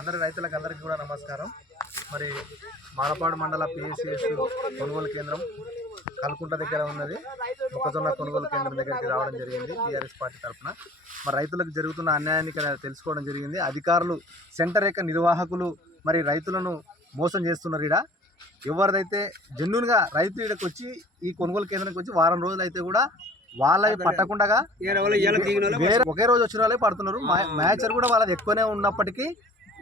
అందరి రైతులకు అందరికీ కూడా నమస్కారం. మరి మాలపాడు మండల పిఎస్సిఎస్ కొనుగోలు కేంద్రం కల్కుంట దగ్గర ఉన్నది. మొక్కజొన్న కొనుగోలు కేంద్రం దగ్గరికి రావడం జరిగింది టీఆర్ఎస్ పార్టీ తరఫున. మరి రైతులకు జరుగుతున్న అన్యాయాన్ని ఇక్కడ తెలుసుకోవడం జరిగింది. అధికారులు సెంటర్ యొక్క నిర్వాహకులు మరి రైతులను మోసం చేస్తున్నారు ఇక్కడ ఎవరిదైతే జెన్యున్గా రైతు ఇక్కడికి వచ్చి ఈ కొనుగోలు కేంద్రానికి వచ్చి వారం రోజులు అయితే కూడా వాళ్ళవి పట్టకుండా వేరే ఒకే రోజు వచ్చిన వాళ్ళే పడుతున్నారు. మ్యాచర్ కూడా వాళ్ళది ఎక్కువనే ఉన్నప్పటికీ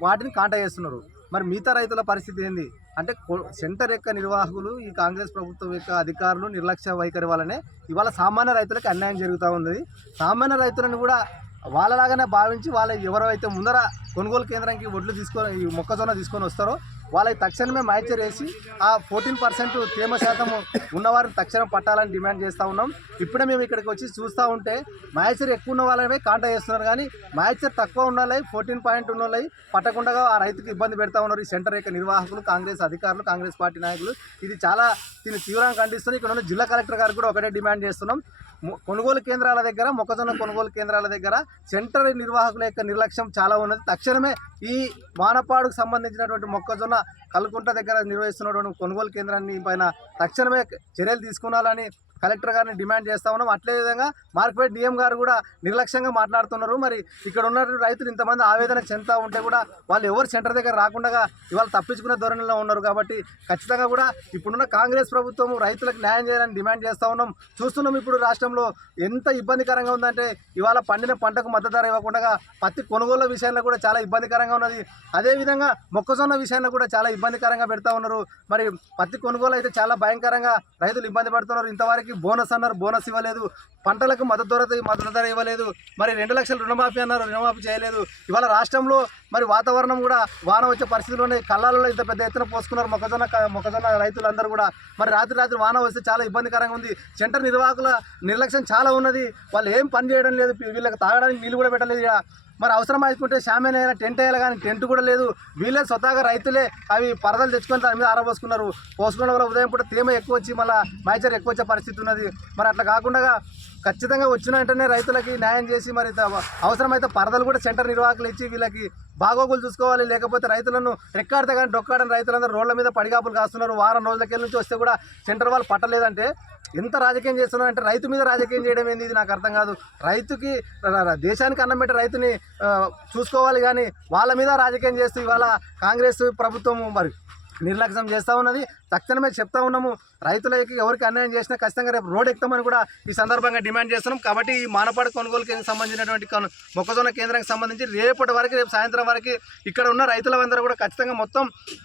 వాటిని కాంటా చేస్తున్నారు. మరి మిగతా రైతుల పరిస్థితి ఏంది? అంటే కొ- సెంటర్ యొక్క నిర్వాహకులు ఈ కాంగ్రెస్ ప్రభుత్వం యొక్క అధికారులు నిర్లక్ష్య వైఖరి వల్లనే ఇవాళ సామాన్య రైతులకు అన్యాయం జరుగుతూ ఉన్నది. సామాన్య రైతులను కూడా వాళ్ళలాగానే భావించి వాళ్ళ ఎవరైతే ముందర కొనుగోలు కేంద్రానికి ఒడ్లు తీసుకొని ఈ మొక్కజొన్న తీసుకొని వస్తారో వాళ్ళకి తక్షణమే మ్యాచర్ వేసి ఆ ఫోర్టీన్ పర్సెంట్ తేమ శాతం ఉన్నవారిని తక్షణం పట్టాలని డిమాండ్ చేస్తూ ఉన్నాం. ఇప్పుడే మేము ఇక్కడికి వచ్చి చూస్తూ ఉంటే మ్యాచర్ ఎక్కువ ఉన్న వాళ్ళమే కాంటాక్ట్ చేస్తున్నారు. కానీ మ్యాచర్ తక్కువ ఉన్న ఫోర్టీన్ పాయింట్ ఉన్న పట్టకుండా ఆ రైతుకు ఇబ్బంది పెడతా ఉన్నారు. ఈ సెంటర్ యొక్క నిర్వాహకులు కాంగ్రెస్ అధికారులు కాంగ్రెస్ పార్టీ నాయకులు. ఇది చాలా దీన్ని తీవ్రంగా ఖండిస్తున్నాం ఇక్కడ ఉన్న జిల్లా కలెక్టర్ గారు కూడా ఒకటే డిమాండ్ చేస్తున్నాం. కొనుగోలు కేంద్రాల దగ్గర మొక్కజొన్న కొనుగోలు కేంద్రాల దగ్గర సెంటర్ నిర్వాహకుల యొక్క నిర్లక్ష్యం చాలా ఉన్నది. తక్షణమే ఈ వానపాడుకు సంబంధించినటువంటి మొక్కజొన్న కల్కుంట దగ్గర నిర్వహిస్తున్నటువంటి కొనుగోలు కేంద్రాన్ని పైన తక్షణమే చర్యలు తీసుకున్నాలని కలెక్టర్ గారిని డిమాండ్ చేస్తా ఉన్నాం. అట్లే విధంగా మార్కెట్ డిఎం గారు కూడా నిర్లక్ష్యంగా మాట్లాడుతున్నారు. మరి ఇక్కడ ఉన్న రైతులు ఇంతమంది ఆవేదన చెందుతూ ఉంటే కూడా వాళ్ళు ఎవరు సెంటర్ దగ్గర రాకుండా ఇవాళ తప్పించుకునే ధోరణిలో ఉన్నారు కాబట్టి ఖచ్చితంగా కూడా ఇప్పుడున్న కాంగ్రెస్ ప్రభుత్వం రైతులకు న్యాయం చేయాలని డిమాండ్ చేస్తూ ఉన్నాం. చూస్తున్నాం ఇప్పుడు రాష్ట్రంలో ఎంత ఇబ్బందికరంగా ఉందంటే ఇవాళ పండిన పంటకు మద్దతు ధర ఇవ్వకుండా పత్తి కొనుగోలు విషయంలో కూడా చాలా ఇబ్బందికరంగా ఉన్నది. అదేవిధంగా మొక్కజొన్న విషయంలో కూడా చాలా ఇబ్బందికరంగా పెడతా ఉన్నారు. మరి పత్తి కొనుగోలు అయితే చాలా భయంకరంగా రైతులు ఇబ్బంది పడుతున్నారు. ఇంతవరకు బోనస్ అన్నారు బోనస్ ఇవ్వలేదు. పంటలకు మద్దతు ధర మద్దతు ధర ఇవ్వలేదు. మరి రెండు లక్షల రుణమాఫీ అన్నారు రుణమాఫీ చేయలేదు. ఇవాళ రాష్ట్రంలో మరి వాతావరణం కూడా వాన వచ్చే పరిస్థితుల్లోనే కళ్ళాలలో ఇంత పెద్ద ఎత్తున పోసుకున్నారు మొక్కజొన్న మొక్కజొన్న రైతులందరూ కూడా. మరి రాత్రి రాత్రి వాన వస్తే చాలా ఇబ్బందికరంగా ఉంది. సెంటర్ నిర్వాహకుల నిర్లక్ష్యం చాలా ఉన్నది. వాళ్ళు ఏం పని చేయడం లేదు. వీళ్ళకి తాగడానికి నీళ్ళు కూడా పెట్టలేదు ఇక. మరి అవసరం అనుకుంటే షామేన్ టెంట్ వేయాలి కానీ టెంట్ కూడా లేదు. వీళ్ళే స్వతహాగా రైతులే అవి పరదలు తెచ్చుకొని దాని మీద ఆరబోసుకున్నారు. పోసుకోవడం వల్ల ఉదయం పూట తేమ ఎక్కువ వచ్చి మళ్ళీ మైచర్ ఎక్కువ వచ్చే పరిస్థితి ఉన్నది. మరి అట్లా కాకుండా ఖచ్చితంగా వచ్చిన వెంటనే రైతులకి న్యాయం చేసి మరి అవసరమైతే పరదలు కూడా సెంటర్ నిర్వాహకులు ఇచ్చి వీళ్ళకి బాగోగులు చూసుకోవాలి. లేకపోతే రైతులను రెక్కాడితే కానీ డొక్కాడని రైతులందరూ రోడ్ల మీద పడిగాపులు కాస్తున్నారు. వారం రోజులకెళ్ళి నుంచి వస్తే కూడా సెంటర్ వాళ్ళు పట్టలేదంటే ఎంత రాజకీయం చేస్తున్నారు అంటే రైతు మీద రాజకీయం చేయడం ఏంది? ఇది నాకు అర్థం కాదు. రైతుకి దేశానికి అన్నం పెట్టే రైతుని చూసుకోవాలి కానీ వాళ్ళ మీద రాజకీయం చేస్తూ ఇవాళ కాంగ్రెస్ ప్రభుత్వం మరి నిర్లక్ష్యం చేస్తూ ఉన్నది. తక్షణమే చెప్తా ఉన్నాము. రైతులకి ఎవరికి అన్యాయం చేసినా ఖచ్చితంగా రేపు రోడ్ ఎక్కుతామని కూడా ఈ సందర్భంగా డిమాండ్ చేస్తున్నాం. కాబట్టి ఈ మానపాడు కొనుగోలు కేంద్రం సంబంధించినటువంటి మొక్కజొన్న కేంద్రానికి సంబంధించి రేపటి వరకు రేపు సాయంత్రం వరకు ఇక్కడ ఉన్న రైతులందరూ కూడా ఖచ్చితంగా మొత్తం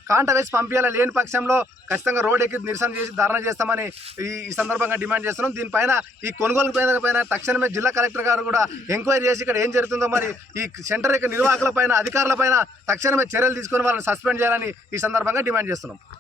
కాంట వేసి పంపించాలి లేని పక్షంలో ఖచ్చితంగా రోడ్ ఎక్కి నిరసన చేసి ధర్నా చేస్తామని ఈ సందర్భంగా డిమాండ్ చేస్తున్నాం. దీనిపైన ఈ కొనుగోలు కేంద్రం పైన తక్షణమే జిల్లా కలెక్టర్ గారు కూడా ఎంక్వైరీ చేసి ఇక్కడ ఏం జరుగుతుందో మరి ఈ సెంటర్ యొక్క నిర్వాహకుల పైన అధికారుల పైన తక్షణమే చర్యలు తీసుకొని వాళ్ళని సస్పెండ్ చేయాలని ఈ సందర్భంగా డిమాండ్ డిమాండ్ చేస్తున్నాం.